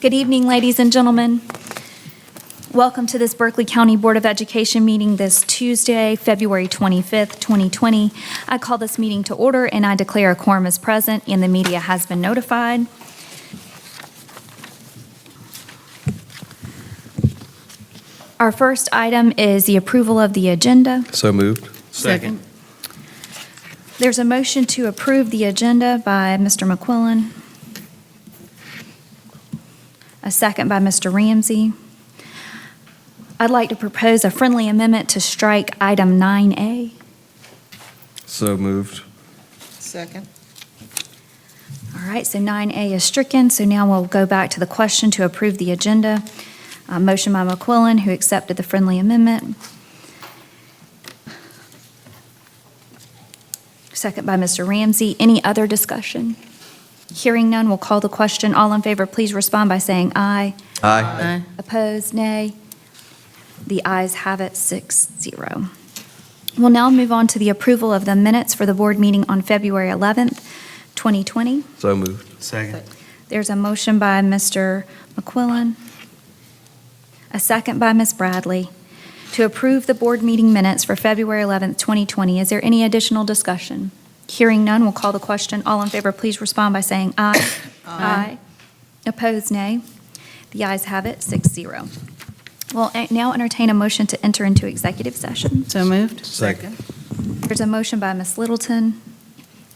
Good evening, ladies and gentlemen. Welcome to this Berkeley County Board of Education meeting this Tuesday, February 25th, 2020. I call this meeting to order and I declare a quorum is present and the media has been notified. Our first item is the approval of the agenda. So moved. Second. There's a motion to approve the agenda by Mr. McQuillan. A second by Mr. Ramsey. I'd like to propose a friendly amendment to strike item 9A. So moved. Second. All right, so 9A is stricken, so now we'll go back to the question to approve the agenda. Motion by McQuillan, who accepted the friendly amendment. Second by Mr. Ramsey. Any other discussion? Hearing none, we'll call the question. All in favor, please respond by saying aye. Aye. Opposed, nay. The ayes have it, 6-0. We'll now move on to the approval of the minutes for the board meeting on February 11th, 2020. So moved. Second. There's a motion by Mr. McQuillan, a second by Ms. Bradley, to approve the board meeting minutes for February 11th, 2020. Is there any additional discussion? Hearing none, we'll call the question. All in favor, please respond by saying aye. Aye. Opposed, nay. The ayes have it, 6-0. We'll now entertain a motion to enter into executive session. So moved. Second. There's a motion by Ms. Littleton,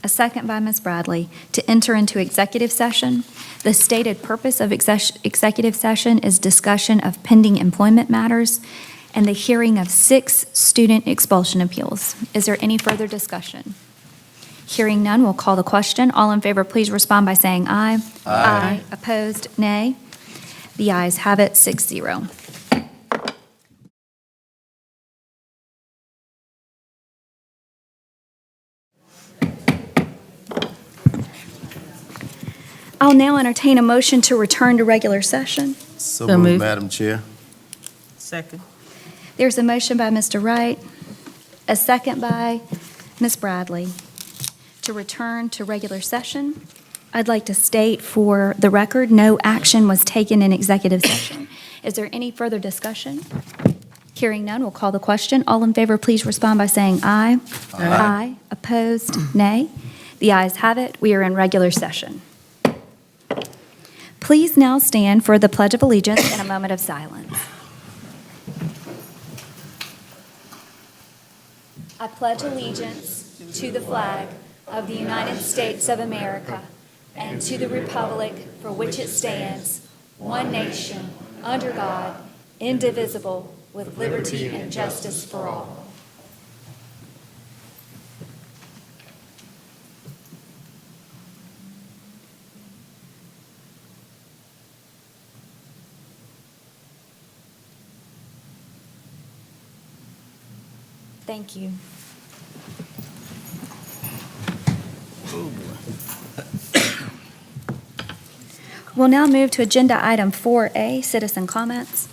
a second by Ms. Bradley, to enter into executive session. The stated purpose of executive session is discussion of pending employment matters and the hearing of 6 student expulsion appeals. Is there any further discussion? Hearing none, we'll call the question. All in favor, please respond by saying aye. Aye. Opposed, nay. The ayes have it, 6-0. I'll now entertain a motion to return to regular session. So So moved. moved, Madam Chair. Second. There's a motion by Mr. Wright, a second by Ms. Bradley, to return to regular session. I'd like to state for the record, no action was taken in executive session. Is there any further discussion? Hearing none, we'll call the question. All in favor, please respond by saying aye. Aye. Opposed, nay. The ayes have it. We are in regular session. Please now stand for the Pledge of Allegiance and a moment of silence. I pledge allegiance to the flag of the United States of America and to the republic for which it stands, one nation, under God, indivisible, with liberty and justice for all. Thank you. We'll now move to agenda item 4A, citizen comments.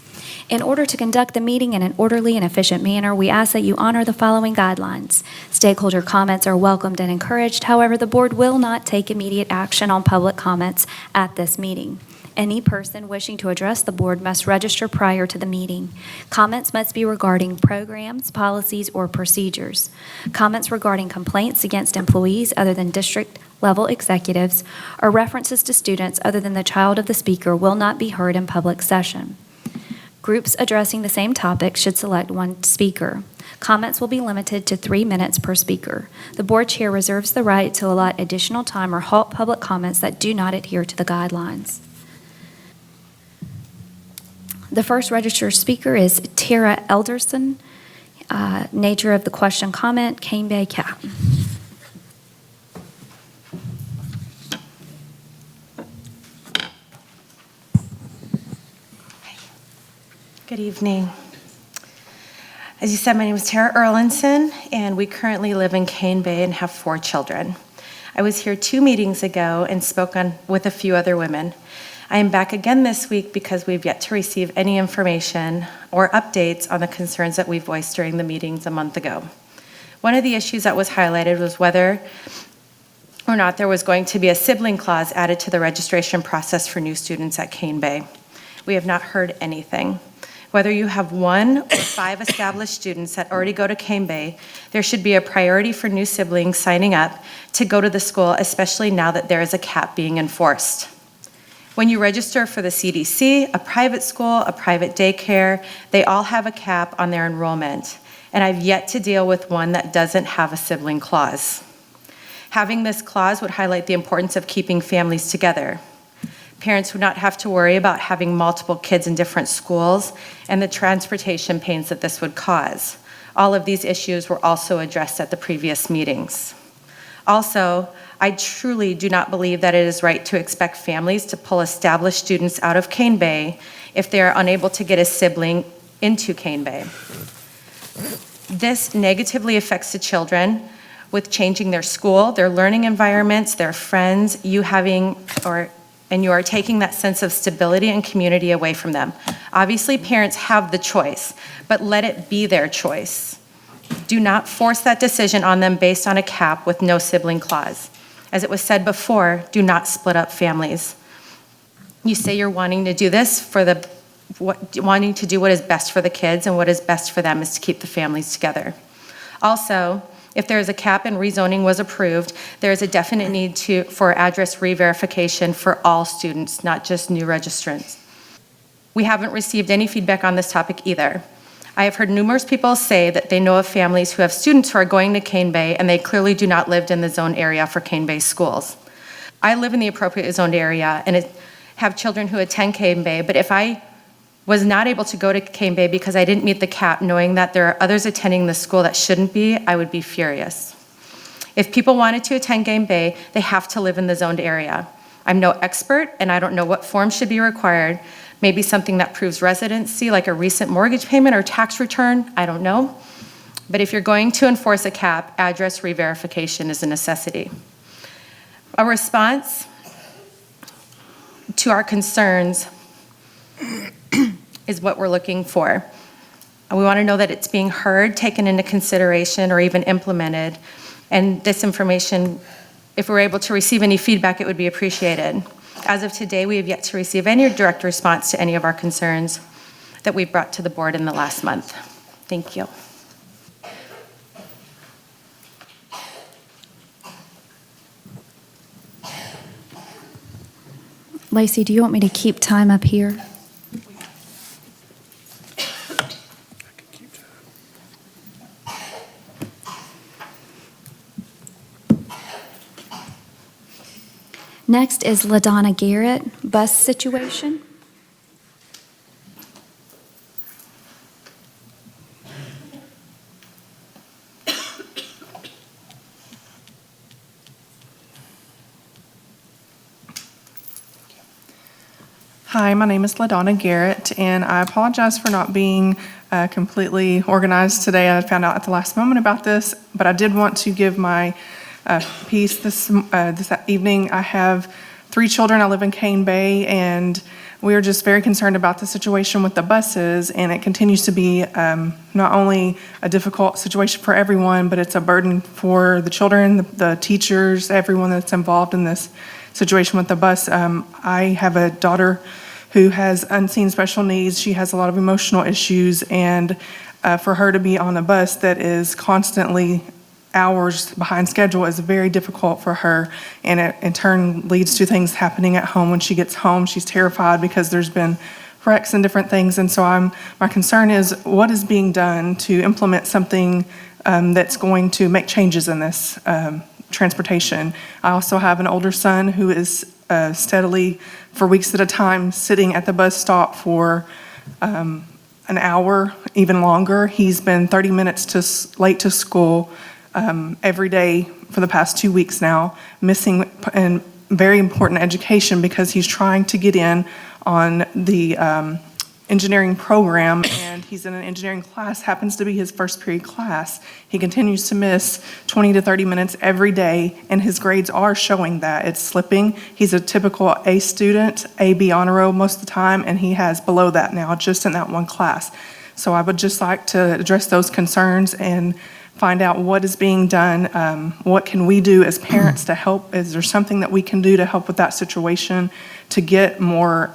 In order to conduct the meeting in an orderly and efficient manner, we ask that you honor the following guidelines. Stakeholder comments are welcomed and encouraged. However, the board will not take immediate action on public comments at this meeting. Any person wishing to address the board must register prior to the meeting. Comments must be regarding programs, policies, or procedures. Comments regarding complaints against employees other than district-level executives or references to students other than the child of the speaker will not be heard in public session. Groups addressing the same topic should select one speaker. Comments will be limited to 3 minutes per speaker. The board chair reserves the right to allot additional time or halt public comments that do not adhere to the guidelines. The first registered speaker is Tara Elderson. Nature of the question comment, Cane Bay Cat. Good evening. As you said, my name is Tara Erlinson, and we currently live in Cane Bay and have 4 children. I was here 2 meetings ago and spoke with a few other women. I am back again this week because we've yet to receive any information or updates on the concerns that we voiced during the meetings a month ago. One of the issues that was highlighted was whether or not there was going to be a sibling clause added to the registration process for new students at Cane Bay. We have not heard anything. Whether you have 1 or 5 established students that already go to Cane Bay, there should be a priority for new siblings signing up to go to the school, especially now that there is a cap being enforced. When you register for the CDC, a private school, a private daycare, they all have a cap on their enrollment, and I've yet to deal with one that doesn't have a sibling clause. Having this clause would highlight the importance of keeping families together. Parents would not have to worry about having multiple kids in different schools and the transportation pains that this would cause. All of these issues were also addressed at the previous meetings. Also, I truly do not believe that it is right to expect families to pull established students out of Cane Bay if they are unable to get a sibling into Cane Bay. This negatively affects the children with changing their school, their learning environments, their friends, and you are taking that sense of stability and community away from them. Obviously, parents have the choice, but let it be their choice. Do not force that decision on them based on a cap with no sibling clause. As it was said before, do not split up families. You say you're wanting to do this wanting to do what is best for the kids, and what is best for them is to keep the families together. Also, if there is a cap and rezoning was approved, there is a definite need for address re-verification for all students, not just new registrants. We haven't received any feedback on this topic either. I have heard numerous people say that they know of families who have students who are going to Cane Bay, and they clearly do not live in the zoned area for Cane Bay schools. I live in the appropriate zoned area and have children who attend Cane Bay, but if I was not able to go to Cane Bay because I didn't meet the cap, knowing that there are others attending the school that shouldn't be, I would be furious. If people wanted to attend Cane Bay, they have to live in the zoned area. I'm no expert, and I don't know what forms should be required. Maybe something that proves residency, like a recent mortgage payment or tax return, I don't know. But if you're going to enforce a cap, address re-verification is a necessity. A response to our concerns is what we're looking for. And we want to know that it's being heard, taken into consideration, or even implemented. And this information, if we're able to receive any feedback, it would be appreciated. As of today, we have yet to receive any direct response to any of our concerns that we've brought to the board in the last month. Thank you. Lacey, do you want me to keep time up here? Next is LaDonna Garrett, bus situation. Hi, my name is LaDonna Garrett, and I apologize for not being completely organized today. I found out at the last moment about this, but I did want to give my piece this evening. I have 3 children. I live in Cane Bay, and we are just very concerned about the situation with the buses, and it continues to be not only a difficult situation for everyone, but it's a burden for the children, the teachers, everyone that's involved in this situation with the bus. I have a daughter who has unseen special needs. She has a lot of emotional issues, and for her to be on a bus that is constantly hours behind schedule is very difficult for her, and it in turn leads to things happening at home. When she gets home, she's terrified because there's been wrecks and different things, and so my concern is what is being done to implement something that's going to make changes in this transportation. I also have an older son who is steadily, for weeks at a time, sitting at the bus stop for an hour, even longer. He's been 30 minutes late to school every day for the past 2 weeks now, missing very important education because he's trying to get in on the engineering program, and he's in an engineering class, happens to be his first period class. He continues to miss 20 to 30 minutes every day, and his grades are showing that. It's slipping. He's a typical A student, A, B honor roll most of the time, and he has below that now, just in that one class. So I would just like to address those concerns and find out what is being done, what can we do as parents to help? Is there something that we can do to help with that situation, to get more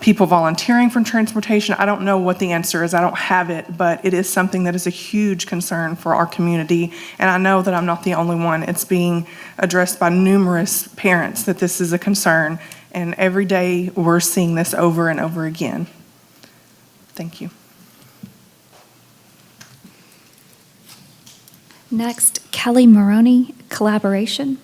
people volunteering for transportation? I don't know what the answer is. I don't have it, but it is something that is a huge concern for our community. And I know that I'm not the only one. It's being addressed by numerous parents that this is a concern. And every day we're seeing this over and over again. Thank you. Next, Kelly Maroney, collaboration.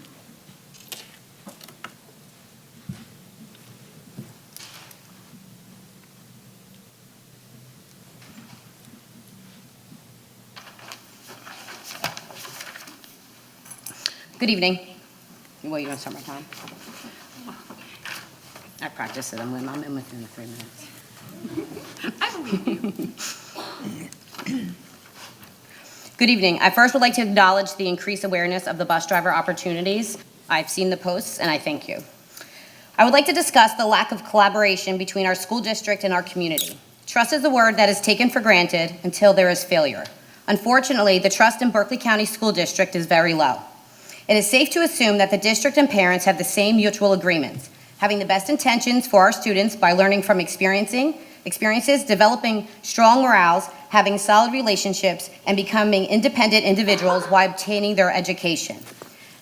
Good evening. Well, you want to start my time? I practiced it. I'm in within the 3 minutes. Good evening. I first would like to acknowledge the increased awareness of the bus driver opportunities. I've seen the posts, and I thank you. I would like to discuss the lack of collaboration between our school district and our community. Trust is a word that is taken for granted until there is failure. Unfortunately, the trust in Berkeley County School District is very low. It is safe to assume that the district and parents have the same mutual agreements, having the best intentions for our students by learning from experiences, developing strong morals, having solid relationships, and becoming independent individuals while obtaining their education.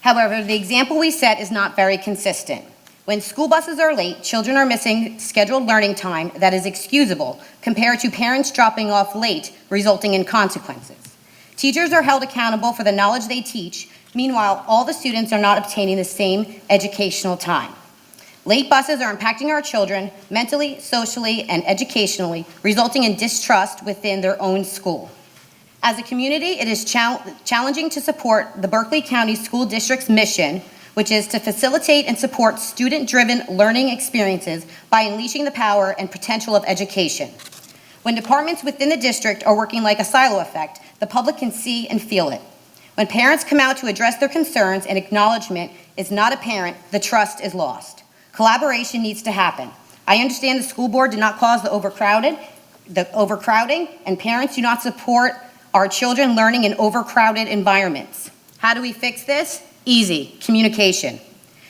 However, the example we set is not very consistent. When school buses are late, children are missing scheduled learning time that is excusable compared to parents dropping off late, resulting in consequences. Teachers are held accountable for the knowledge they teach. Meanwhile, all the students are not obtaining the same educational time. Late buses are impacting our children mentally, socially, and educationally, resulting in distrust within their own school. As a community, it is challenging to support the Berkeley County School District's mission, which is to facilitate and support student-driven learning experiences by unleashing the power and potential of education. When departments within the district are working like a silo effect, the public can see and feel it. When parents come out to address their concerns and acknowledgement is not apparent, the trust is lost. Collaboration needs to happen. I understand the school board did not cause the overcrowding, and parents do not support our children learning in overcrowded environments. How do we fix this? Easy, communication.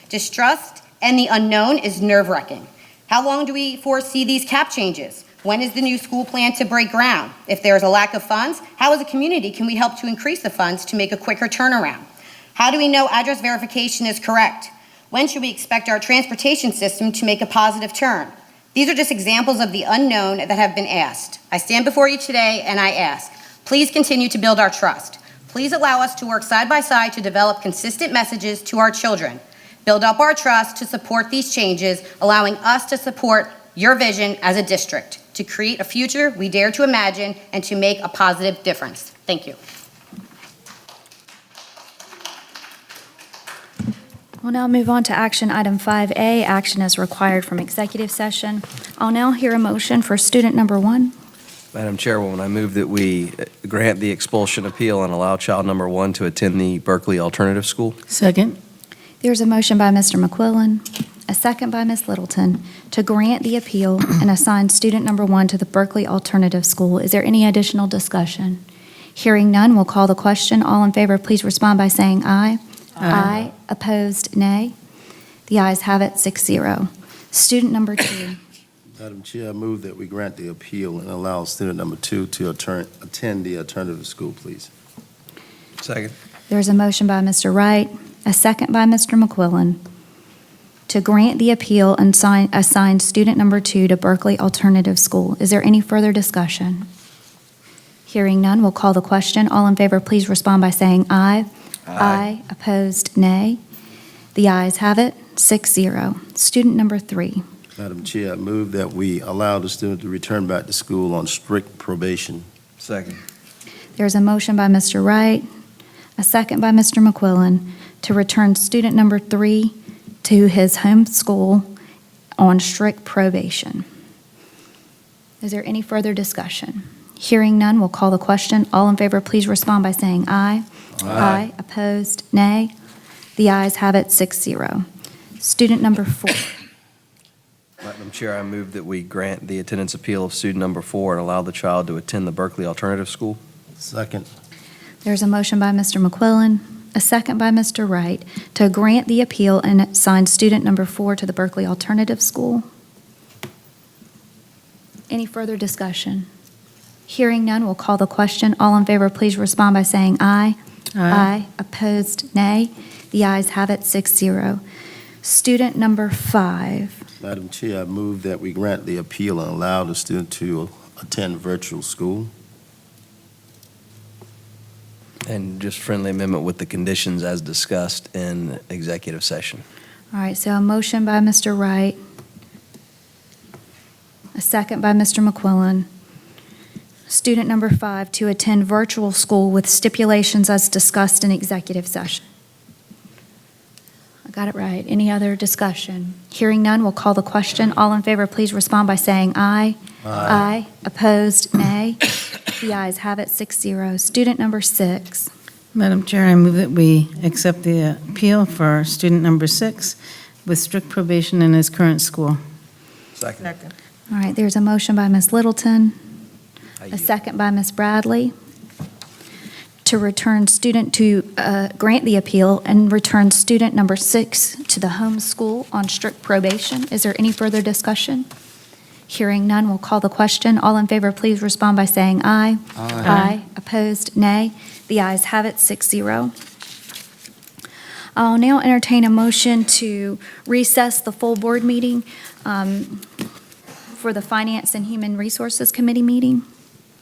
Distrust and the unknown is nerve-wracking. How long do we foresee these cap changes? When is the new school plan to break ground? If there is a lack of funds, how as a community can we help to increase the funds to make a quicker turnaround? How do we know address verification is correct? When should we expect our transportation system to make a positive turn? These are just examples of the unknown that have been asked. I stand before you today and I ask, please continue to build our trust. Please allow us to work side by side to develop consistent messages to our children. Build up our trust to support these changes, allowing us to support your vision as a district, to create a future we dare to imagine and to make a positive difference. Thank you. We'll now move on to action item 5A. Action is required from executive session. I'll now hear a motion for student number 1. Madam Chairwoman, I move that we grant the expulsion appeal and allow child number 1 to attend the Berkeley Alternative School. Second. There's a motion by Mr. McQuillan, a second by Ms. Littleton, to grant the appeal and assign student number 1 to the Berkeley Alternative School. Is there any additional discussion? Hearing none, we'll call the question. All in favor, please respond by saying aye. Aye. Opposed, nay. The ayes have it, 6-0. Student number 2. Madam Chair, I move that we grant the appeal and allow student number 2 to attend the alternative school, please. Second. There's a motion by Mr. Wright, a second by Mr. McQuillan, to grant the appeal and assign student number 2 to Berkeley Alternative School. Is there any further discussion? Hearing none, we'll call the question. All in favor, please respond by saying aye. Aye. Opposed, nay. The ayes have it, 6-0. Student number 3. Madam Chair, I move that we allow the student to return back to school on strict probation. Second. There's a motion by Mr. Wright, a second by Mr. McQuillan, to return student number 3 to his home school on strict probation. Is there any further discussion? Hearing none, we'll call the question. All in favor, please respond by saying aye. Aye. Opposed, nay. The ayes have it, 6-0. Student number 4. Madam Chair, I move that we grant the attendance appeal of student number 4 and allow the child to attend the Berkeley Alternative School. Second. There's a motion by Mr. McQuillan, a second by Mr. Wright, to grant the appeal and assign student number 4 to the Berkeley Alternative School. Any further discussion? Hearing none, we'll call the question. All in favor, please respond by saying aye. Aye. Opposed, nay. The ayes have it, 6-0. Student number 5. Madam Chair, I move that we grant the appeal and allow the student to attend virtual school. And just friendly amendment with the conditions as discussed in executive session. All right, so a motion by Mr. Wright, a second by Mr. McQuillan. Student number 5 to attend virtual school with stipulations as discussed in executive session. I got it right. Any other discussion? Hearing none, we'll call the question. All in favor, please respond by saying aye. Aye. Opposed, nay. The ayes have it, 6-0. Student number 6. Madam Chair, I move that we accept the appeal for student number 6 with strict probation in his current school. Second. All right, there's a motion by Ms. Littleton, a second by Ms. Bradley, to grant the appeal and return student number 6 to the home school on strict probation. Is there any further discussion? Hearing none, we'll call the question. All in favor, please respond by saying aye. Aye. Opposed, nay. The ayes have it, 6-0. I'll now entertain a motion to recess the full board meeting for the Finance and Human Resources Committee meeting.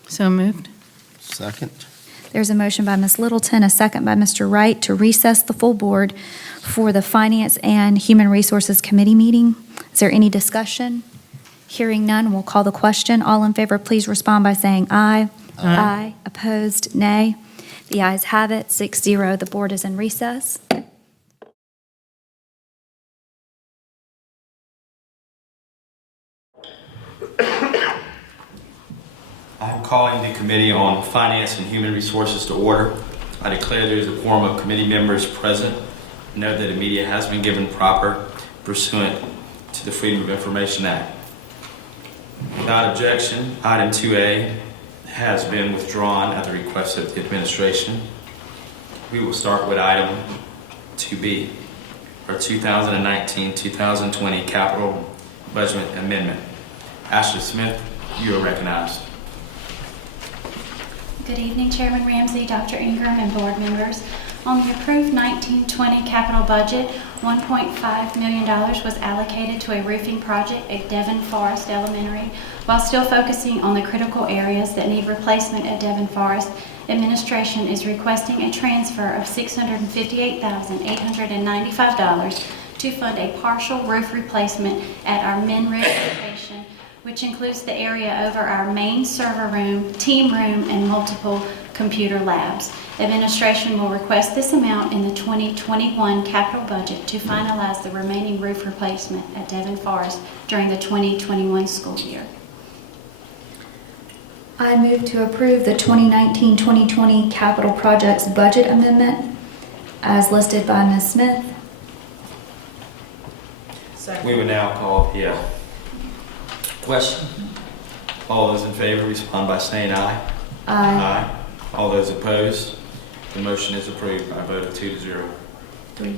So moved. Second. There's a motion by Ms. Littleton, a second by Mr. Wright, to recess the full board for the Finance and Human Resources Committee meeting. Is there any discussion? Hearing none, we'll call the question. All in favor, please respond by saying aye. Aye. Opposed, nay. The ayes have it, 6-0. The board is in recess. I'm calling the Committee on Finance and Human Resources to order. I declare there is a quorum of committee members present. Note that the media has been given proper pursuant to the Freedom of Information Act. Without objection, item 2A has been withdrawn at the request of the administration. We will start with item 2B, our 2019-2020 capital budget amendment. Ashley Smith, you are recognized. Good evening, Chairman Ramsey, Dr. Ingram, and board members. On the approved 1920 capital budget, $1.5 million was allocated to a roofing project at Devon Forest Elementary. While still focusing on the critical areas that need replacement at Devon Forest, administration is requesting a transfer of $658,895 to fund a partial roof replacement at our Minridge location, which includes the area over our main server room, team room, and multiple computer labs. Administration will request this amount in the 2021 capital budget to finalize the remaining roof replacement at Devon Forest during the 2021 school year. I move to approve the 2019-2020 capital projects budget amendment as listed by Ms. Smith. We will now call the question. All those in favor respond by saying aye. Aye. All those opposed, the motion is approved by a vote of 2-0. 3.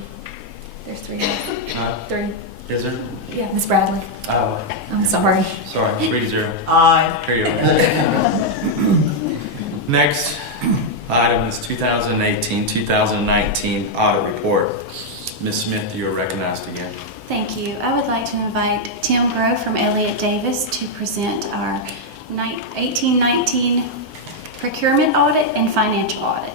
There's 3. Aye. 3. Is there? Yeah, Ms. Bradley. Oh, I'm sorry. sorry, 3-0. Aye. Here you are. Next item is 2018-2019 audit report. Ms. Smith, you are recognized again. Thank you. I would like to invite Tim Grove from Elliott Davis to present our 1819 procurement audit and financial audit.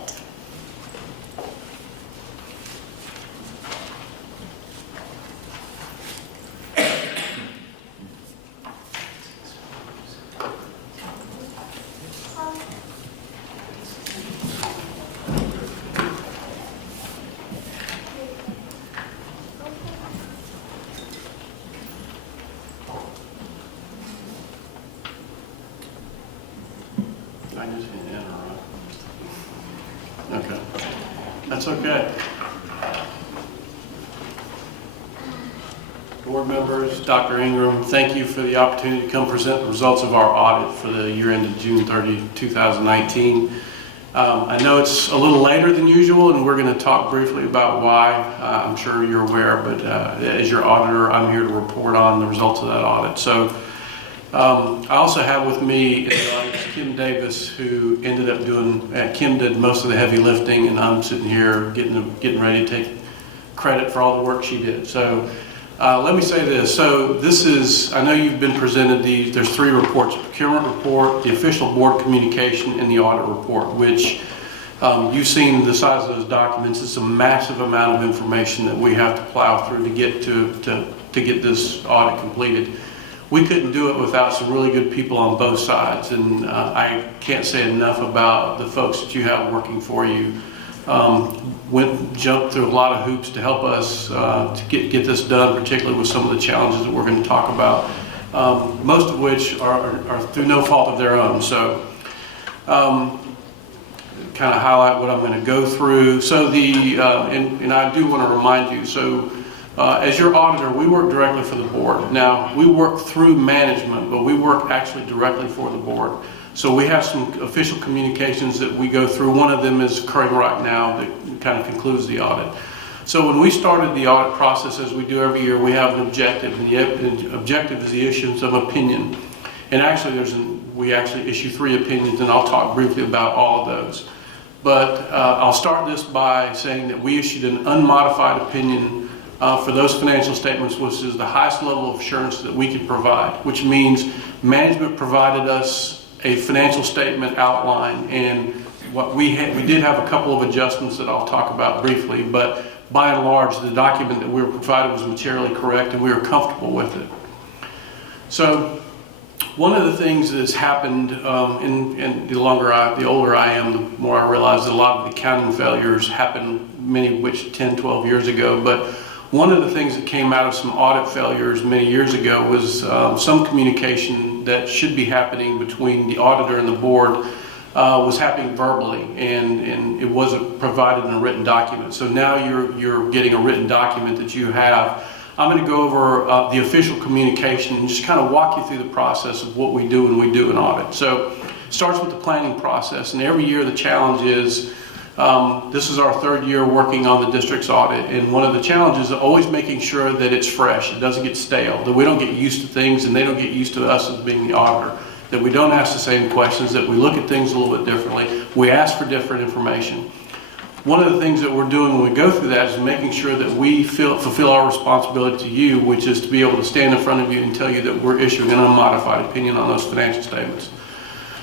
I just hit enter, right? Okay, that's okay. Board members, Dr. Ingram, thank you for the opportunity to come present the results of our audit for the year ended June 30, 2019. I know it's a little later than usual, and we're going to talk briefly about why. I'm sure you're aware, but as your auditor, I'm here to report on the results of that audit. So I also have with me in the audience Kim Davis, who ended up Kim did most of the heavy lifting, and I'm sitting here getting ready to take credit for all the work she did. So let me say this. So this is, I know you've been presented these, there's 3 reports: the procurement report, the official board communication, and the audit report, which you've seen the size of those documents. It's a massive amount of information that we have to plow through to get to get this audit completed. We couldn't do it without some really good people on both sides, and I can't say enough about the folks that you have working for you. Jumped through a lot of hoops to help us to get this done, particularly with some of the challenges that we're going to talk about, most of which are through no fault of their own. So kind of highlight what I'm going to go through. So and I do want to remind you, so as your auditor, we work directly for the board. Now, we work through management, but we work actually directly for the board. So we have some official communications that we go through. One of them is occurring right now that kind of concludes the audit. So when we started the audit process, as we do every year, we have an objective, and the objective is the issuance of opinion. And actually, we actually issue 3 opinions, and I'll talk briefly about all of those. But I'll start this by saying that we issued an unmodified opinion for those financial statements, which is the highest level of assurance that we could provide, which means management provided us a financial statement outline, and what we did have a couple of adjustments that I'll talk about briefly, but by and large, the document that we were provided was materially correct, and we were comfortable with it. So one of the things that has happened, and the older I am, the more I realize that a lot of the accounting failures happened, many of which 10, 12 years ago, but one of the things that came out of some audit failures many years ago was some communication that should be happening between the auditor and the board was happening verbally, and it wasn't provided in a written document. So now you're getting a written document that you have. I'm going to go over the official communication and just kind of walk you through the process of what we do when we do an audit. So it starts with the planning process, and every year the challenge is this is our 3rd year working on the district's audit, and one of the challenges is always making sure that it's fresh, it doesn't get stale, that we don't get used to things and they don't get used to us as being the auditor, that we don't ask the same questions, that we look at things a little bit differently, we ask for different information. One of the things that we're doing when we go through that is making sure that we fulfill our responsibility to you, which is to be able to stand in front of you and tell you that we're issuing an unmodified opinion on those financial statements.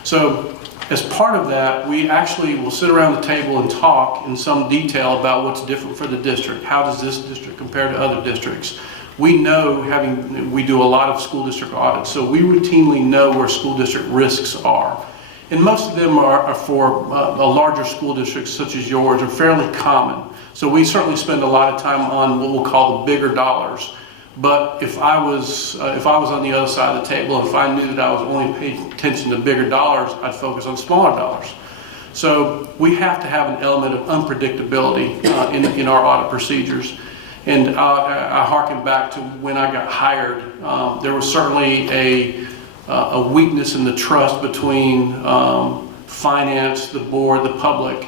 So as part of that, we actually will sit around the table and talk in some detail about what's different for the district. How does this district compare to other districts? We know, we do a lot of school district audits, so we routinely know where school district risks are. And most of them are for a larger school districts such as yours, are fairly common. So we certainly spend a lot of time on what we'll call the bigger dollars. But if I was on the other side of the table, if I knew that I was only paying attention to bigger dollars, I'd focus on smaller dollars. So we have to have an element of unpredictability in our audit procedures. And I harken back to when I got hired. There was certainly a weakness in the trust between finance, the board, the public.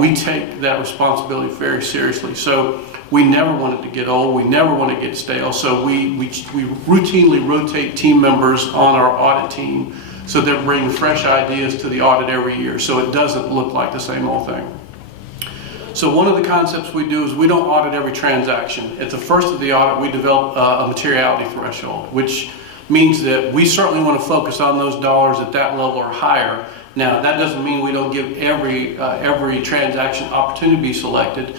We take that responsibility very seriously. So we never want it to get old. We never want to get stale. So we routinely rotate team members on our audit team so they're bringing fresh ideas to the audit every year so it doesn't look like the same old thing. So one of the concepts we do is we don't audit every transaction. At the first of the audit, we develop a materiality threshold, which means that we certainly want to focus on those dollars at that level or higher. Now, that doesn't mean we don't give every transaction opportunity to be selected,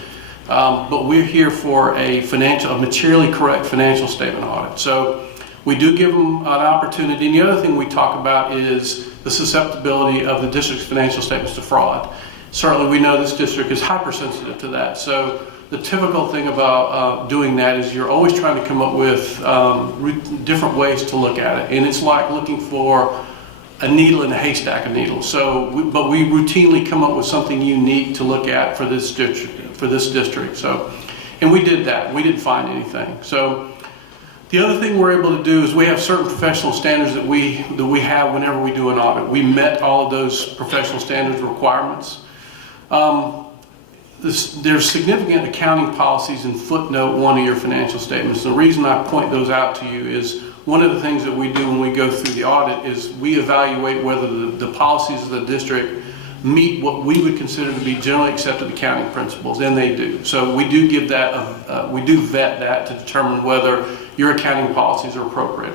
but we're here for a materially correct financial statement audit. So we do give them an opportunity. And the other thing we talk about is the susceptibility of the district's financial statements to fraud. Certainly, we know this district is hypersensitive to that. So the typical thing about doing that is you're always trying to come up with different ways to look at it. And it's like looking for a needle in a haystack of needles. But we routinely come up with something unique to look at for this district. So, and we did that. We didn't find anything. So The other thing we're able to do is we have certain professional standards that we have whenever we do an audit. We met all of those professional standards requirements. There's significant accounting policies in footnote 1 of your financial statements. The reason I point those out to you is one of the things that we do when we go through the audit is we evaluate whether the policies of the district meet what we would consider to be generally accepted accounting principles, and they do. So we do give that, we do vet that to determine whether your accounting policies are appropriate.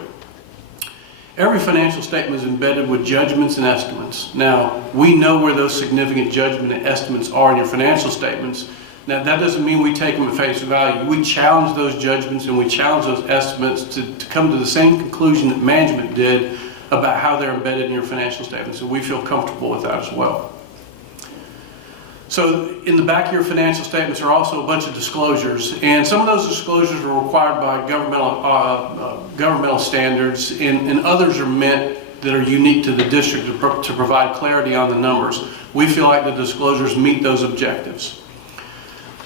Every financial statement is embedded with judgments and estimates. Now, we know where those significant judgment and estimates are in your financial statements. Now, that doesn't mean we take them at face value. We challenge those judgments and we challenge those estimates to come to the same conclusion that management did about how they're embedded in your financial statements, and we feel comfortable with that as well. So in the back of your financial statements are also a bunch of disclosures, and some of those disclosures are required by governmental standards, and others are meant that are unique to the district to provide clarity on the numbers. We feel like the disclosures meet those objectives.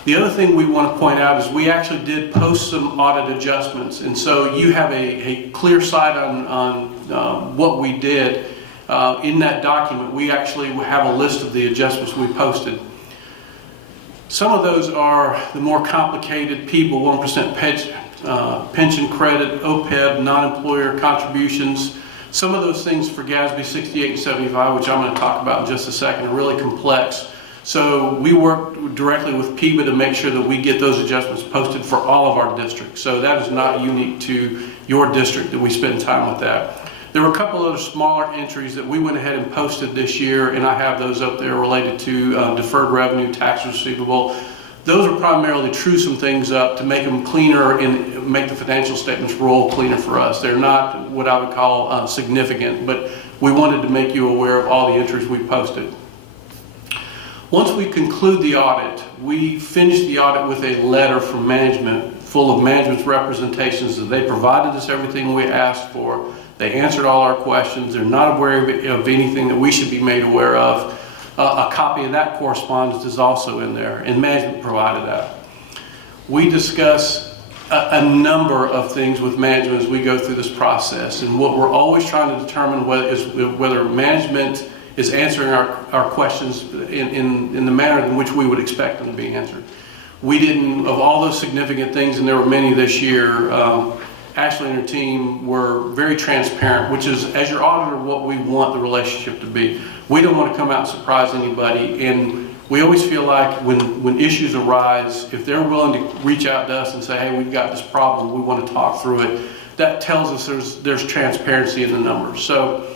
The other thing we want to point out is we actually did post some audit adjustments, and so you have a clear sight on what we did. In that document, we actually have a list of the adjustments we posted. Some of those are the more complicated people, 1% pension credit, OPEB, non-employer contributions. Some of those things for GASB 68 and 75, which I'm going to talk about in just a second, are really complex. So we work directly with PIBA to make sure that we get those adjustments posted for all of our districts. So that is not unique to your district that we spend time with that. There were a couple other smaller entries that we went ahead and posted this year, and I have those up there related to deferred revenue, tax receivable. Those are primarily true some things up to make them cleaner and make the financial statements roll cleaner for us. They're not what I would call significant, but we wanted to make you aware of all the entries we posted. Once we conclude the audit, we finish the audit with a letter from management full of management's representations that they provided us everything we asked for. They answered all our questions. They're not aware of anything that we should be made aware of. A copy of that correspondence is also in there, and management provided that. We discuss a number of things with management as we go through this process, and what we're always trying to determine whether management is answering our questions in the manner in which we would expect them to be answered. We didn't, of all those significant things, and there were many this year, Ashley and her team were very transparent, which is, as your auditor, what we want the relationship to be. We don't want to come out and surprise anybody, and we always feel like when issues arise, if they're willing to reach out to us and say, hey, we've got this problem, we want to talk through it, that tells us there's transparency in the numbers. So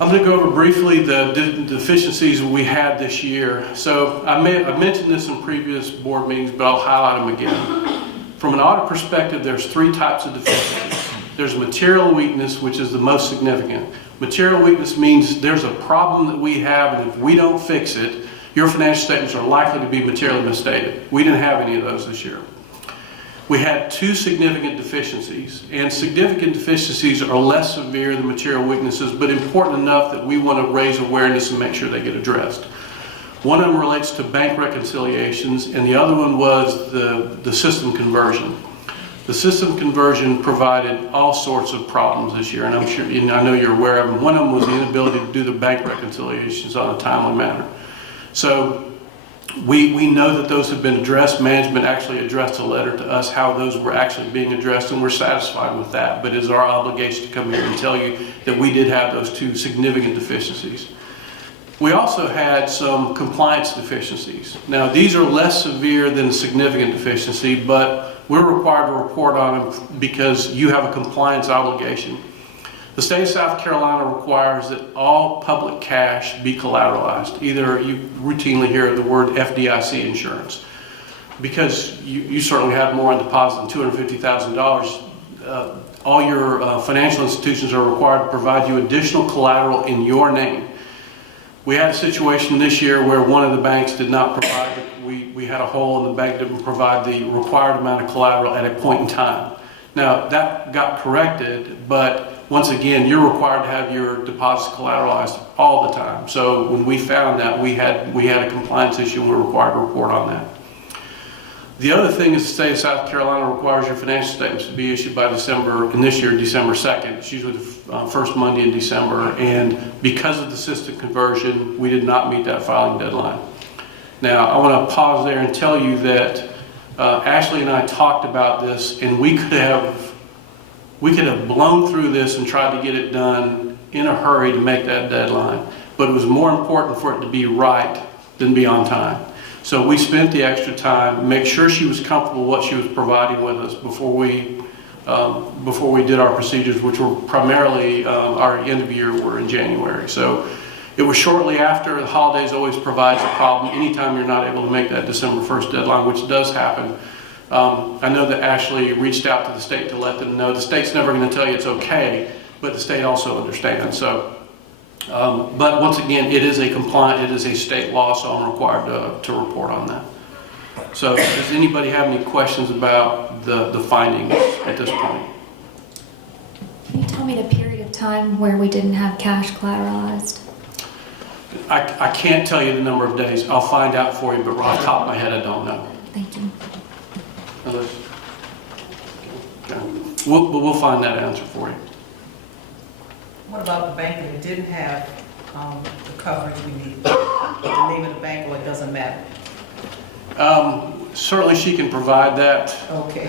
I'm going to go over briefly the deficiencies we had this year. So I've mentioned this in previous board meetings, but I'll highlight them again. From an audit perspective, there's 3 types of deficiencies. There's material weakness, which is the most significant. Material weakness means there's a problem that we have, and if we don't fix it, your financial statements are likely to be materially misstated. We didn't have any of those this year. We had 2 significant deficiencies, and significant deficiencies are less severe than material weaknesses, but important enough that we want to raise awareness and make sure they get addressed. One of them relates to bank reconciliations, and the other one was the system conversion. The system conversion provided all sorts of problems this year, and I'm sure, and I know you're aware of them. One of them was the inability to do the bank reconciliations on a timely manner. So we know that those have been addressed. Management actually addressed a letter to us how those were actually being addressed, and we're satisfied with that. But it's our obligation to come here and tell you that we did have those 2 significant deficiencies. We also had some compliance deficiencies. Now, these are less severe than a significant deficiency, but we're required to report on them because you have a compliance obligation. The state of South Carolina requires that all public cash be collateralized. Either you routinely hear the word FDIC insurance. Because you certainly have more on deposit than $250,000, all your financial institutions are required to provide you additional collateral in your name. We had a situation this year where one of the banks did not provide, we had a hole in the bank that didn't provide the required amount of collateral at a point in time. Now, that got corrected, but once again, you're required to have your deposits collateralized all the time. So when we found that, we had a compliance issue and we're required to report on that. The other thing is the state of South Carolina requires your financial statements to be issued by December 2nd. It's usually the first Monday in December. And because of the system conversion, we did not meet that filing deadline. Now, I want to pause there and tell you that Ashley and I talked about this, and we could have blown through this and tried to get it done in a hurry to make that deadline. But it was more important for it to be right than be on time. So we spent the extra time, make sure she was comfortable with what she was providing with us before we did our procedures, which were primarily our end of year were in January. So it was shortly after. The holidays always provides a problem anytime you're not able to make that December 1st deadline, which does happen. I know that Ashley reached out to the state to let them know. The state's never going to tell you it's okay, but the state also understands. So. But once again, it is a state law, so I'm required to report on that. So does anybody have any questions about the findings at this point? Can you tell me the period of time where we didn't have cash collateralized? I can't tell you the number of days. I'll find out for you, but off the top of my head, I don't know. Thank you. We'll find that answer for you. What about the bank that didn't have the coverage we need? The name of the bank, or it doesn't matter? Certainly she can provide that. Okay.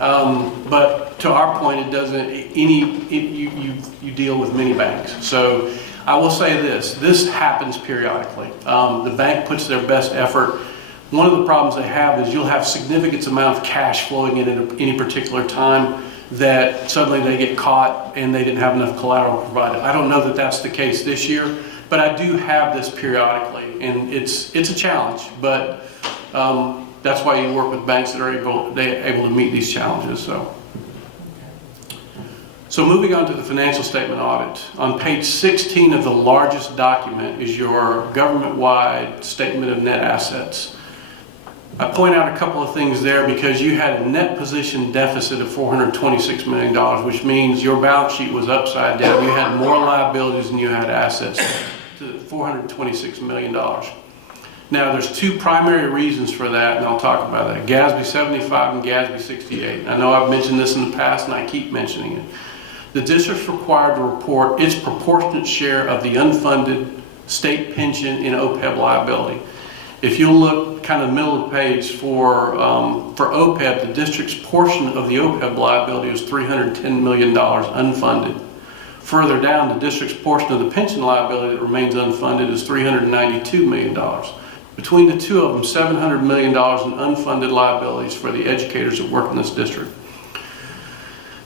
But to our point, it doesn't, you deal with many banks. So I will say this happens periodically. The bank puts their best effort. One of the problems they have is you'll have significant amount of cash flowing in at any particular time that suddenly they get caught and they didn't have enough collateral provided. I don't know that that's the case this year, but I do have this periodically, and it's a challenge, but that's why you work with banks that are able to meet these challenges. So moving on to the financial statement audit. On page 16 of the largest document is your government-wide statement of net assets. I point out a couple of things there because you had a net position deficit of $426 million, which means your balance sheet was upside down. You had more liabilities than you had assets, to $426 million. Now, there's two primary reasons for that, and I'll talk about that. GASB 75 and GASB 68. I know I've mentioned this in the past, and I keep mentioning it. The district's required to report its proportionate share of the unfunded state pension and OPEB liability. If you look kind of middle of the page for OPEB, the district's portion of the OPEB liability is $310 million unfunded. Further down, the district's portion of the pension liability that remains unfunded is $392 million. Between the two of them, $700 million in unfunded liabilities for the educators that work in this district.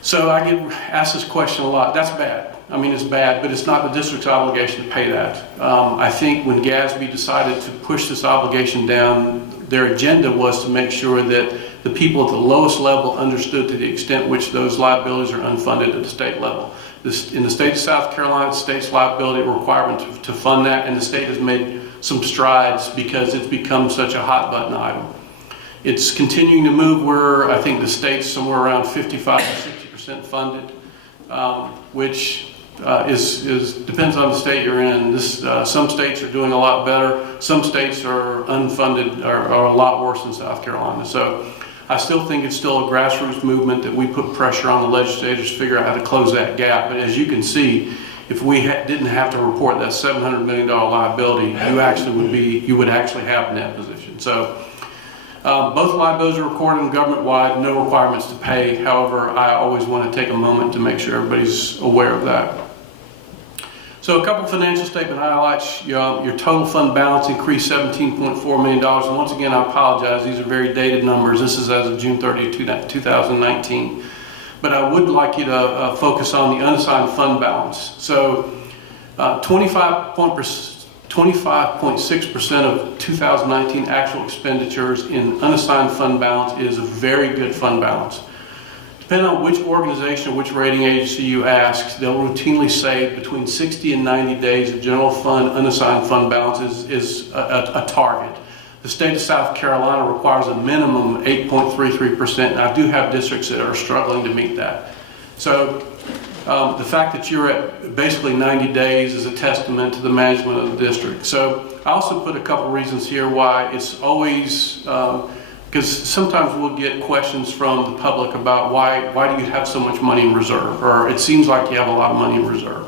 So I get asked this question a lot. That's bad. I mean, it's bad, but it's not the district's obligation to pay that. I think when GASB decided to push this obligation down, their agenda was to make sure that the people at the lowest level understood to the extent which those liabilities are unfunded at the state level. In the state of South Carolina, the state's liability requirement to fund that, and the state has made some strides because it's become such a hot button item. It's continuing to move where I think the state's somewhere around 55 to 60% funded, which depends on the state you're in. Some states are doing a lot better. Some states are unfunded, are a lot worse than South Carolina. So I still think it's still a grassroots movement that we put pressure on the legislators to figure out how to close that gap. But as you can see, if we didn't have to report that $700 million liability, you would actually have a net position. So both liabilities are recorded government-wide, no requirements to pay. However, I always want to take a moment to make sure everybody's aware of that. So a couple financial statement highlights. Your total fund balance increased $17.4 million. And once again, I apologize. These are very dated numbers. This is as of June 30, 2019. But I would like you to focus on the unassigned fund balance. So 25.6% of 2019 actual expenditures in unassigned fund balance is a very good fund balance. Depending on which organization or which rating agency you ask, they'll routinely say between 60 and 90 days of general fund unassigned fund balance is a target. The state of South Carolina requires a minimum of 8.33%, and I do have districts that are struggling to meet that. So the fact that you're at basically 90 days is a testament to the management of the district. So I also put a couple reasons here why it's always kind because sometimes we'll get questions from the public about why do you have so much money in reserve, or it seems like you have a lot of money in reserve.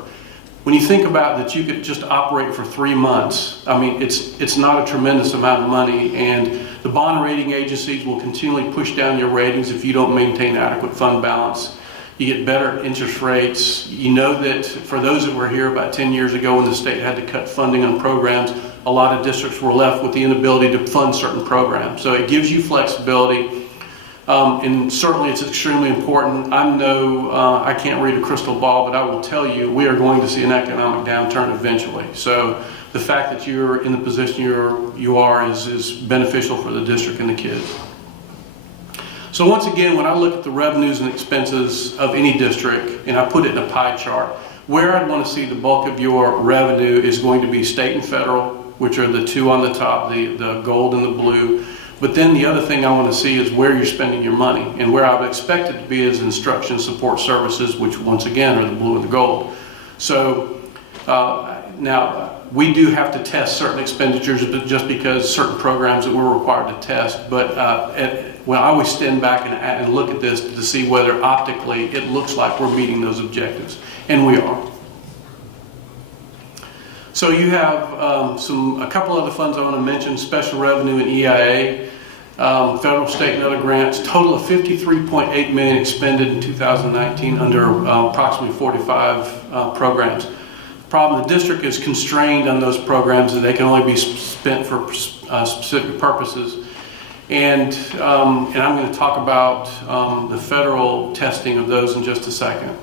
When you think about that you could just operate for 3 months, I mean, it's not a tremendous amount of money, and the bond rating agencies will continually push down your ratings if you don't maintain adequate fund balance. You get better interest rates. You know that for those that were here about 10 years ago when the state had to cut funding on programs, a lot of districts were left with the inability to fund certain programs. So it gives you flexibility. And certainly it's extremely important. I can't read a crystal ball, but I will tell you, we are going to see an economic downturn eventually. So the fact that you're in the position you are is beneficial for the district and the kids. So once again, when I look at the revenues and expenses of any district, and I put it in a pie chart, where I'd want to see the bulk of your revenue is going to be state and federal, which are the two on the top, the gold and the blue. But then the other thing I want to see is where you're spending your money, and where I would expect it to be is instruction support services, which once again are the blue and the gold. So now we do have to test certain expenditures, but just because certain programs that we're required to test. But well, I always stand back and look at this to see whether optically it looks like we're meeting those objectives, and we are. So you have a couple other funds I want to mention: special revenue and EIA, federal, state, and other grants. Total of $53.8 million expended in 2019 under approximately 45 programs. The problem: the district is constrained on those programs, and they can only be spent for specific purposes. And I'm going to talk about the federal testing of those in just a second.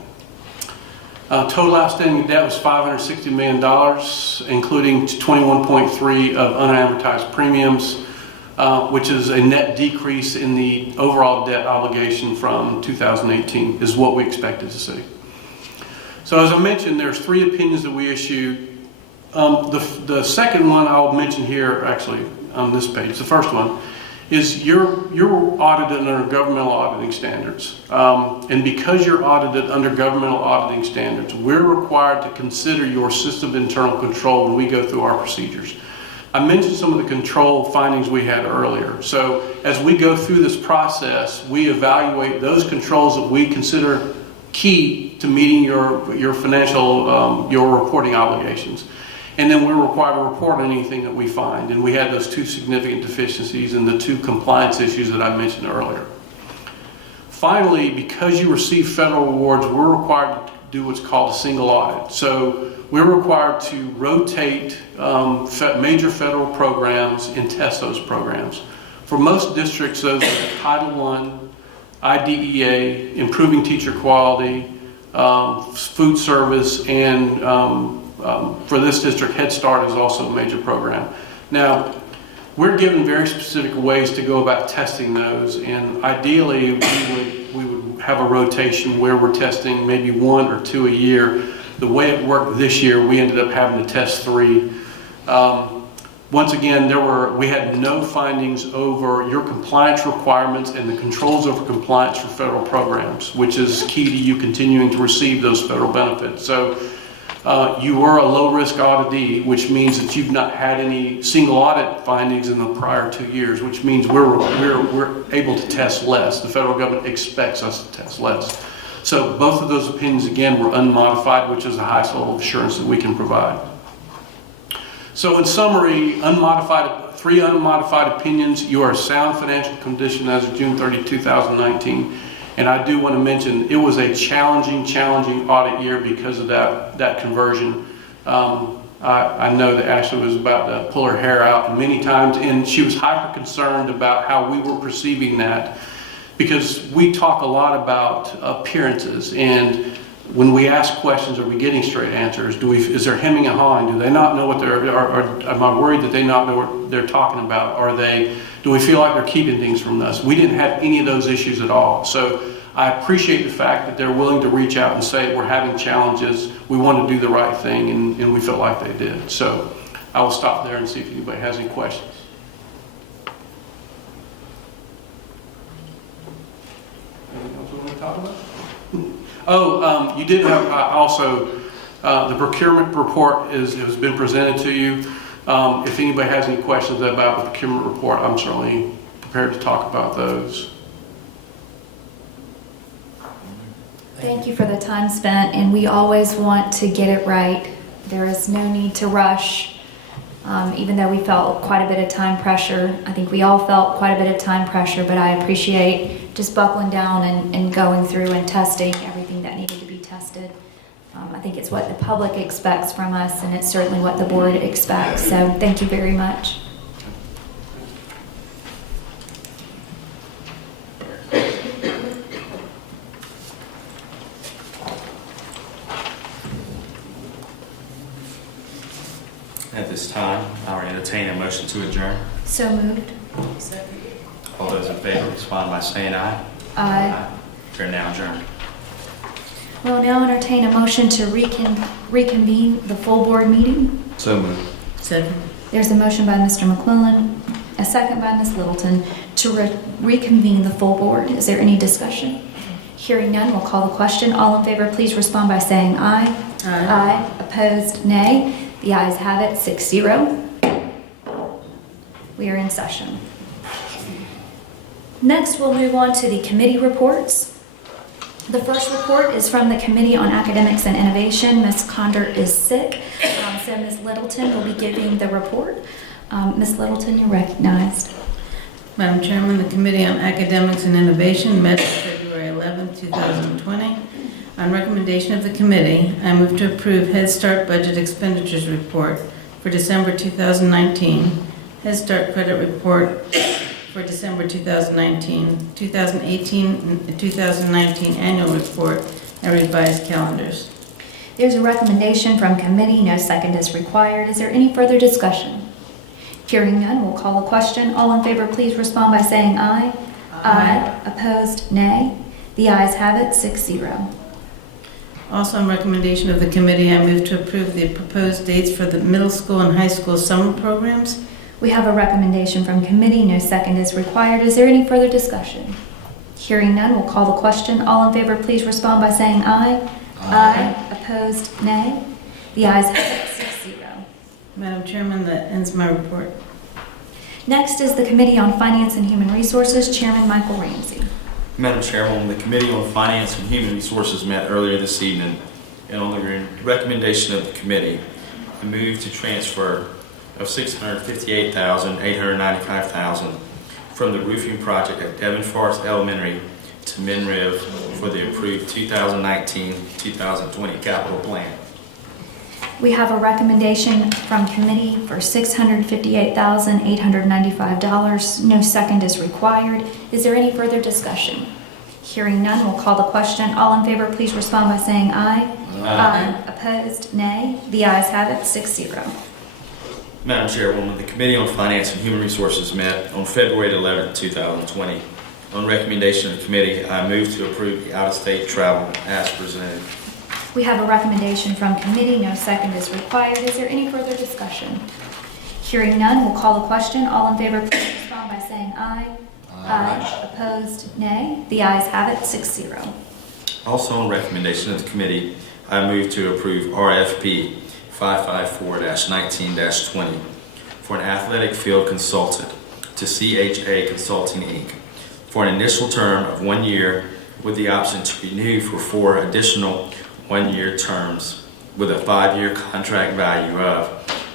Total outstanding debt was $560 million, including 21.3 of unamortized premiums, which is a net decrease in the overall debt obligation from 2018, is what we expected to see. So as I mentioned, there's 3 opinions that we issued. The second one I'll mention here, actually, on this page. The first one is you're audited under governmental auditing standards. And because you're audited under governmental auditing standards, we're required to consider your system of internal control when we go through our procedures. I mentioned some of the control findings we had earlier. So as we go through this process, we evaluate those controls that we consider key to meeting your financial, your reporting obligations. And then we're required to report on anything that we find. And we had those 2 significant deficiencies and the 2 compliance issues that I mentioned earlier. Finally, because you receive federal awards, we're required to do what's called a single audit. So we're required to rotate major federal programs and test those programs. For most districts, those are Title I, IDEA, improving teacher quality, food service, and for this district, Head Start is also a major program. Now, we're given very specific ways to go about testing those, and ideally we would have a rotation where we're testing maybe 1 or 2 a year. The way it worked this year, we ended up having to test 3. Once again, we had no findings over your compliance requirements and the controls over compliance for federal programs, which is key to you continuing to receive those federal benefits. So you were a low-risk auditee, which means that you've not had any single audit findings in the prior 2 years, which means we're able to test less. The federal government expects us to test less. So both of those opinions, again, were unmodified, which is the highest level of assurance that we can provide. So in summary, 3 unmodified opinions. You are in sound financial condition as of June 30, 2019. And I do want to mention, it was a challenging audit year because of that conversion. I know that Ashley was about to pull her hair out many times, and she was hyper concerned about how we were perceiving that, because we talk a lot about appearances, and when we ask questions, are we getting straight answers? Is there hemming and hawing? Do they not know what am I worried that they not know what they're talking about? Do we feel like they're keeping things from us? We didn't have any of those issues at all. So I appreciate the fact that they're willing to reach out and say, we're having challenges, we want to do the right thing, and we felt like they did. So I will stop there and see if anybody has any questions. Anything else we want to talk about? You did have also the procurement report has been presented to you. If anybody has any questions about the procurement report, I'm certainly prepared to talk about those. Thank you for the time spent, and we always want to get it right. There is no need to rush, even though we felt quite a bit of time pressure. I think we all felt quite a bit of time pressure, but I appreciate just buckling down and going through and testing everything that needed to be tested. I think it's what the public expects from us, and it's certainly what the board expects, so thank you very much. At this time, I will entertain a motion to adjourn. So moved. All those in favor respond by saying aye. Aye. We're now adjourned. We'll now entertain a motion to reconvene the full board meeting. So moved. Second. There's a motion by Mr. McClellan, a second by Ms. Littleton, to reconvene the full board. Is there any discussion? Hearing none, we'll call the question. All in favor, please respond by saying aye. Aye. Aye. Opposed, nay. The ayes have it, 6-0. We are in session. Next, we'll move on to the committee reports. The first report is from the Committee on Academics and Innovation. Ms. Condor is sick, so Ms. Littleton will be giving the report. Ms. Littleton, you're recognized. Madam Chairman, the Committee on Academics and Innovation met February 11, 2020. On recommendation of the committee, I move to approve Head Start Budget Expenditures Report for December 2019, Head Start Credit Report for December 2019, 2018 and 2019 Annual Report, and revised calendars. There's a recommendation from committee. No second is required. Is there any further discussion? Hearing none, we'll call a question. All in favor, please respond by saying aye. Aye. Opposed, nay. The ayes have it, 6-0. Also, on recommendation of the committee, I move to approve the proposed dates for the middle school and high school summer programs. We have a recommendation from committee. No second is required. Is there any further discussion? Hearing none, we'll call the question. All in favor, please respond by saying aye. Aye. Opposed, nay. The ayes have it, 6-0. Madam Chairman, that ends my report. Next is the Committee on Finance and Human Resources, Chairman Michael Ramsey. Madam Chairwoman, the Committee on Finance and Human Resources met earlier this evening, and on the recommendation of the committee, I move to transfer of $658,895,000 from the roofing project at Devon Forest Elementary to MNRIV for the approved 2019-2020 capital plan. We have a recommendation from committee for $658,895. No second is required. Is there any further discussion? Hearing none, we'll call the question. All in favor, please respond by saying aye. Aye. Opposed, nay. The ayes have it, 6-0. Madam Chairwoman, the Committee on Finance and Human Resources met on February 11, 2020. On recommendation of the committee, I move to approve the out-of-state travel as presented. We have a recommendation from committee. No second is required. Is there any further discussion? Hearing none, we'll call the question. All in favor, please respond by saying aye. Aye. Opposed, nay. The ayes have it, 6-0. Also on recommendation of the committee, I move to approve RFP 554-19-20 for an athletic field consultant to CHA Consulting, Inc. for an initial term of 1 year with the option to renew for 4 additional one-year terms with a 5-year contract value of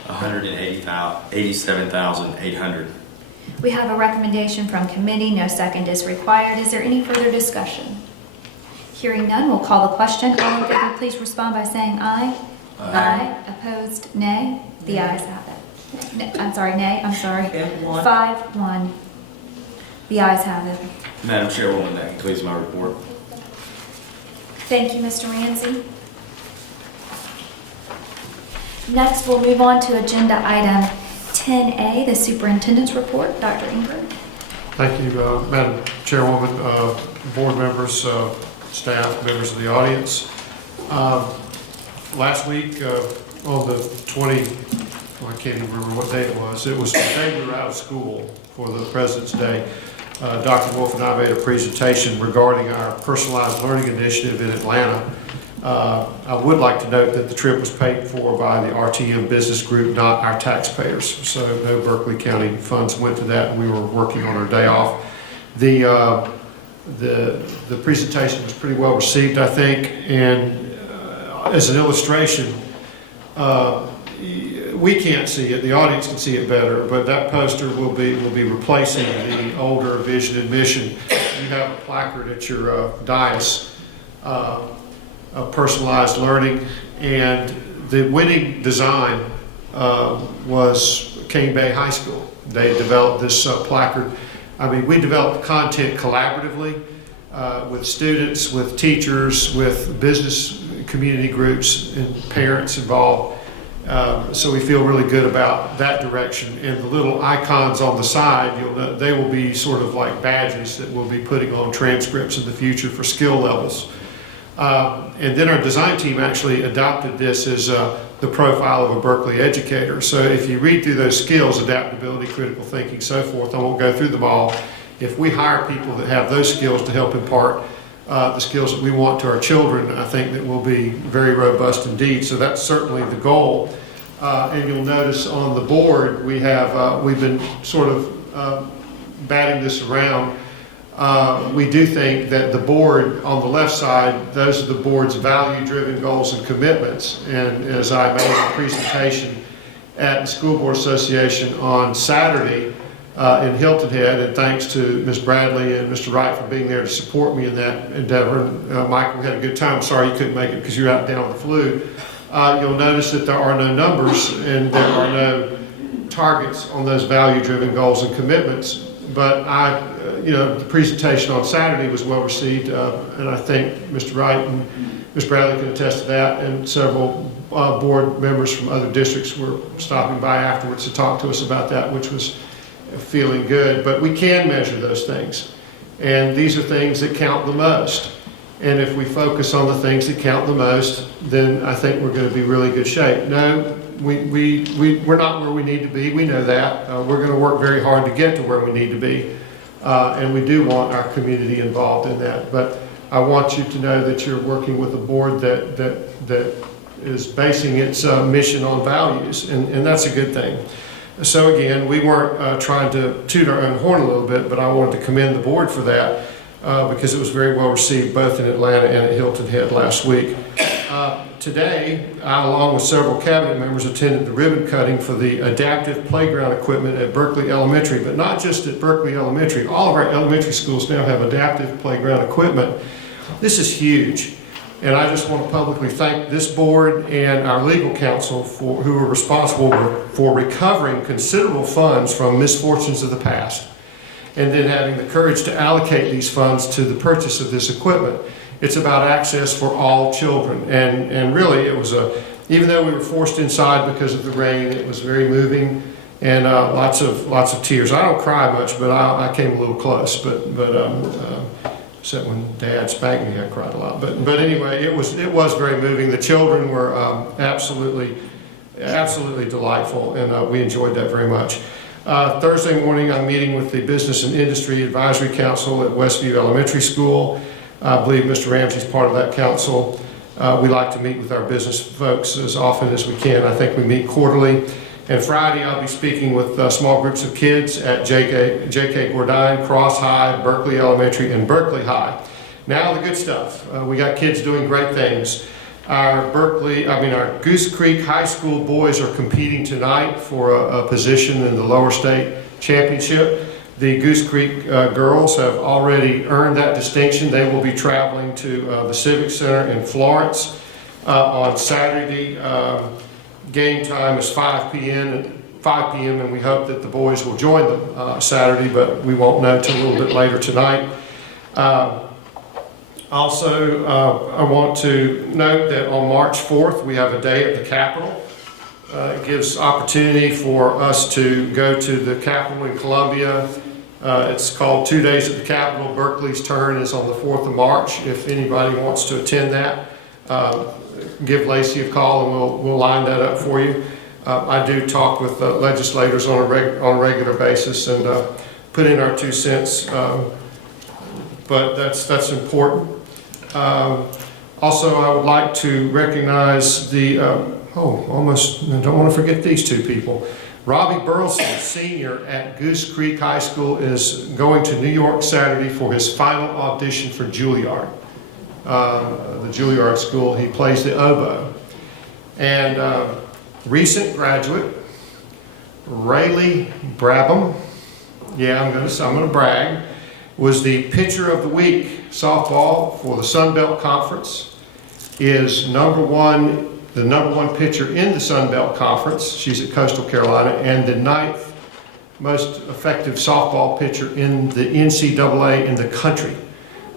$187,800. We have a recommendation from committee. No second is required. Is there any further discussion? Hearing none, we'll call the question. All in favor, please respond by saying aye. Aye. Opposed, nay. The ayes have it. Nay. I'm sorry. 5-1. The ayes have it. Madam Chairwoman, that concludes my report. Thank you, Mr. Ramsey. Next, we'll move on to agenda item 10A, the superintendent's report. Dr. Ingram. Thank you, Madam Chairwoman, board members, staff, members of the audience. Last week on the 20, I can't even remember what day it was the day we were out of school for the President's Day. Dr. Wolf and I made a presentation regarding our personalized learning initiative in Atlanta, I would like to note that the trip was paid for by the RTM Business Group, not our taxpayers. So no Berkeley County funds went to that, and we were working on our day off. The presentation was pretty well received, I think, and as an illustration, we can't see it, the audience can see it better, but that poster will be replacing the older vision and mission. You have a placard at your dais of personalized learning, and the winning design was Cane Bay High School. They developed this placard. I mean, we developed content collaboratively with students, with teachers, with business community groups and parents involved. So we feel really good about that direction. And the little icons on the side, they will be sort of like badges that we'll be putting on transcripts in the future for skill levels. And then our design team actually adopted this as the profile of a Berkeley educator. So if you read through those skills, adaptability, critical thinking, so forth, I won't go through them all. If we hire people that have those skills to help impart the skills that we want to our children, I think that will be very robust indeed. So that's certainly the goal. And you'll notice on the board, we've been sort of batting this around. We do think that the board on the left side, those are the board's value-driven goals and commitments. And as I made a presentation at the School Board Association on Saturday in Hilton Head, and thanks to Ms. Bradley and Mr. Wright for being there to support me in that endeavor. And Michael, we had a good time. Sorry you couldn't make it because you're out down with the flu. You'll notice that there are no numbers and there are no targets on those value-driven goals and commitments. But the presentation on Saturday was well received, and I think Mr. Wright and Ms. Bradley can attest to that, and several board members from other districts were stopping by afterwards to talk to us about that, which was feeling good. But we can measure those things, and these are things that count the most. And if we focus on the things that count the most, then I think we're going to be really good shape. No, we're not where we need to be. We know that. We're going to work very hard to get to where we need to be. And we do want our community involved in that. But I want you to know that you're working with a board that is basing its mission on values, and that's a good thing. So again, we weren't trying to toot our own horn a little bit, but I wanted to commend the board for that. Because it was very well received both in Atlanta and at Hilton Head last week. Today, I, along with several cabinet members, attended the ribbon cutting for the adaptive playground equipment at Berkeley Elementary, but not just at Berkeley Elementary. All of our elementary schools now have adaptive playground equipment. This is huge, and I just want to publicly thank this board and our legal counsel who were responsible for recovering considerable funds from misfortunes of the past, and then having the courage to allocate these funds to the purchase of this equipment. It's about access for all children, and really it was even though we were forced inside because of the rain, it was very moving, and lots of tears. I don't cry much, but I came a little close, but except when Dad spanked me, I cried a lot. But anyway, it was very moving. The children were absolutely delightful, and we enjoyed that very much. Thursday morning, I'm meeting with the Business and Industry Advisory Council at Westview Elementary School. I believe Mr. Ramsey's part of that council. We like to meet with our business folks as often as we can. I think we meet quarterly. And Friday, I'll be speaking with small groups of kids at J.K. Gordine, Cross High, Berkeley Elementary, and Berkeley High. Now the good stuff. We got kids doing great things. Our Goose Creek High School boys are competing tonight for a position in the lower state championship. The Goose Creek girls have already earned that distinction. They will be traveling to the Civic Center in Florence on Saturday. Game time is 5 p.m. and we hope that the boys will join them Saturday, but we won't know until a little bit later tonight. Also, I want to note that on March 4th, we have a day at the Capitol. It gives opportunity for us to go to the Capitol in Columbia. It's called 2 Days at the Capitol. Berkeley's turn is on the 4th of March. If anybody wants to attend that, give Lacey a call and we'll line that up for you. I do talk with legislators on a regular basis and put in our 2 cents, but that's important. Also, I would like to recognize I don't want to forget these two people. Robbie Burleson, senior at Goose Creek High School, is going to New York Saturday for his final audition for Juilliard. The Juilliard School, he plays the oboe. And recent graduate, Rayleigh Brabham, I'm going to brag, was the pitcher of the week softball for the Sun Belt Conference. Is the number one pitcher in the Sun Belt Conference. She's at Coastal Carolina, and the 9th most effective softball pitcher in the NCAA in the country.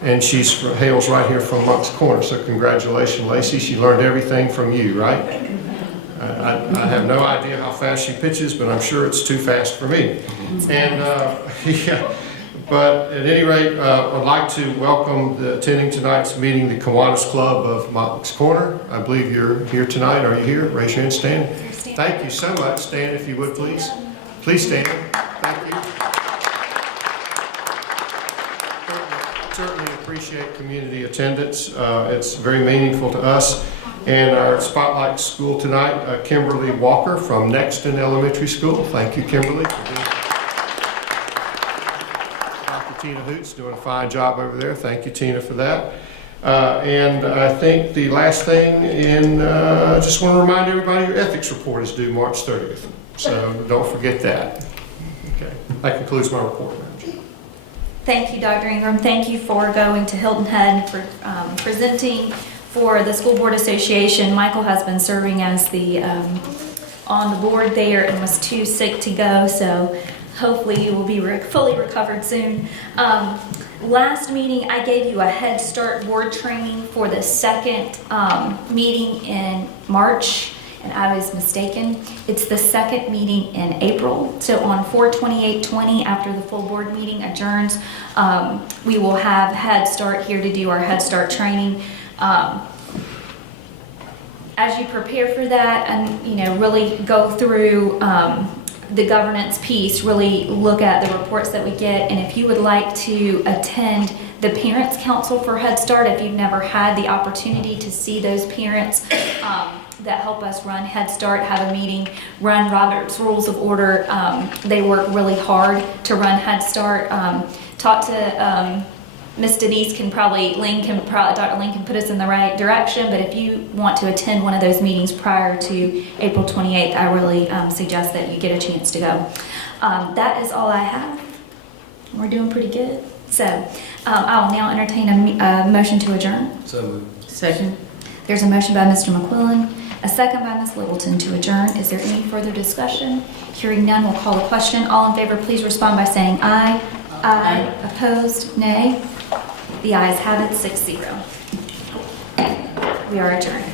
And she hails right here from Moncks Corner. So congratulations, Lacey. She learned everything from you, right? I have no idea how fast she pitches, but I'm sure it's too fast for me. And but at any rate, I'd like to welcome attending tonight's meeting, the Kiwanis Club of Moncks Corner. I believe you're here tonight. Are you here? Raise your hand, stand. Thank you so much. Stand if you would, please. Please stand. Thank you. Certainly appreciate community attendance. It's very meaningful to us. And our spotlight school tonight, Kimberly Walker from Nexton Elementary School. Thank you, Kimberly, for being Tina Hoots doing a fine job over there. Thank you, Tina, for that. And I think the last thing, I just want to remind everybody your ethics report is due March 30th. So don't forget that. Okay, that concludes my report, Madam Chair. Thank you, Dr. Ingram. Thank you for going to Hilton Head for presenting for the School Board Association. Michael has been serving as the on the board there and was too sick to go, so hopefully you will be fully recovered soon. Last meeting, I gave you a Head Start board training for the second meeting in March, and I was mistaken. It's the second meeting in April. So on 4/28/20, after the full board meeting adjourns, we will have Head Start here to do our Head Start training. As you prepare for that and really go through the governance piece, really look at the reports that we get, and if you would like to attend the Parents Council for Head Start, if you've never had the opportunity to see those parents that help us run Head Start, have a meeting, run Robert's Rules of Order, they work really hard to run Head Start. Talk to Miss Denise Dr. Lynn can put us in the right direction, but if you want to attend one of those meetings prior to April 28th, I really suggest that you get a chance to go. That is all I have. We're doing pretty good. So I will now entertain a motion to adjourn. So moved. Second. There's a motion by Mr. McQuillan, a second by Ms. Littleton to adjourn. Is there any further discussion? Hearing none, we'll call the question. All in favor, please respond by saying aye. Aye. Opposed? Nay. The ayes have it, 6-0. We are adjourned.